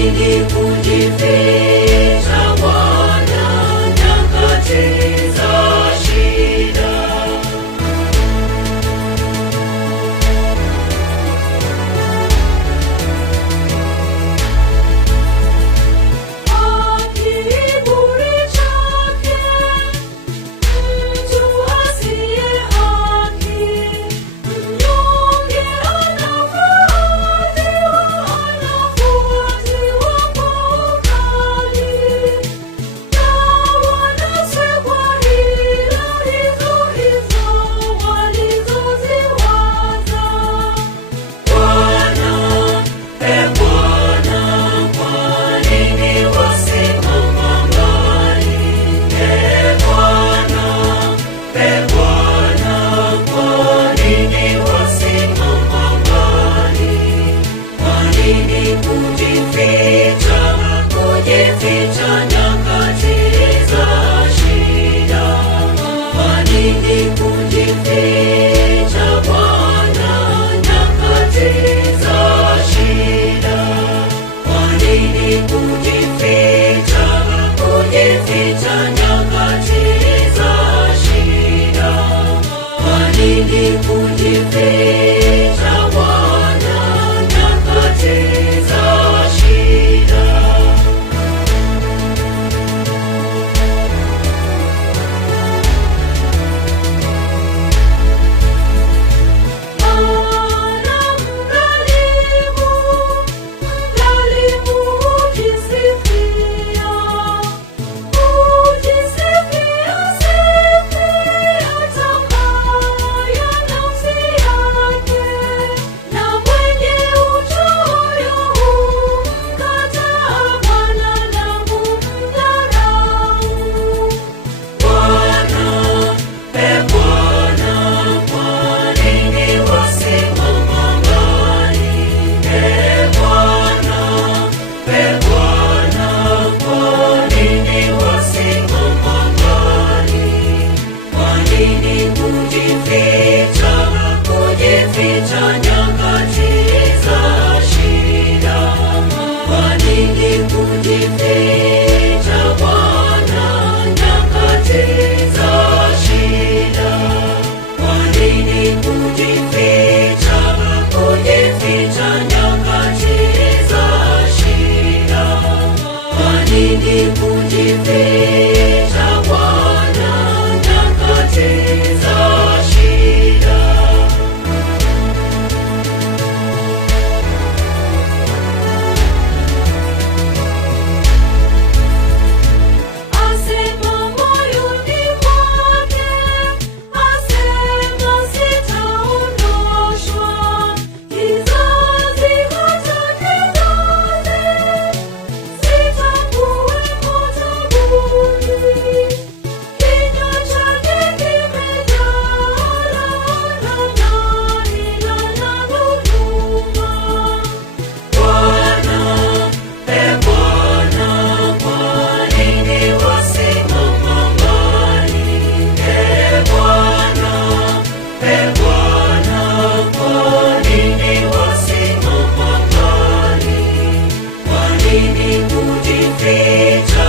nini kujificha Bwana nyakati za shida? Kiburi chake mtu asiye haki, mnyonge anafuatiwa kwa ukali, na wanasekwa hila hizo walizoziwaza. Bwana, Bwana, kwa nini wasimama mbali? Bwana, kwa nini wasimama mbali? Kwa nini kujificha nyakati za shida? Kwa nini kujificha Bwana nyakati za shida? Kwa nini kujificha nyakati za shida? Kwa nini kujificha Bwana nyakati za shida? Mdhalimu hujisifia tamaa nafsi yake, na mwenye uchoyo humkataa Bwana na kumdharau. Bwana, kwa nini wasimama mbali? Bwana, kwa nini wasimama mbali? Kwa nini kujificha nyakati za shida? Kwa nini kujificha Bwana nyakati za shida? Kwa nini kujificha nyakati za shida? Kwa nini kujificha Bwana nyakati za shida? Asema moyoni mwake, asema sitaondoshwa, kizazi hata kizazi sitakuwemo tabuni. Kinywa chake kimejaa laana na hila na dhuluma. Bwana, kwa nini wasimama mbali? Bwana, kwa nini wasimama mbali? Kwa nini kujificha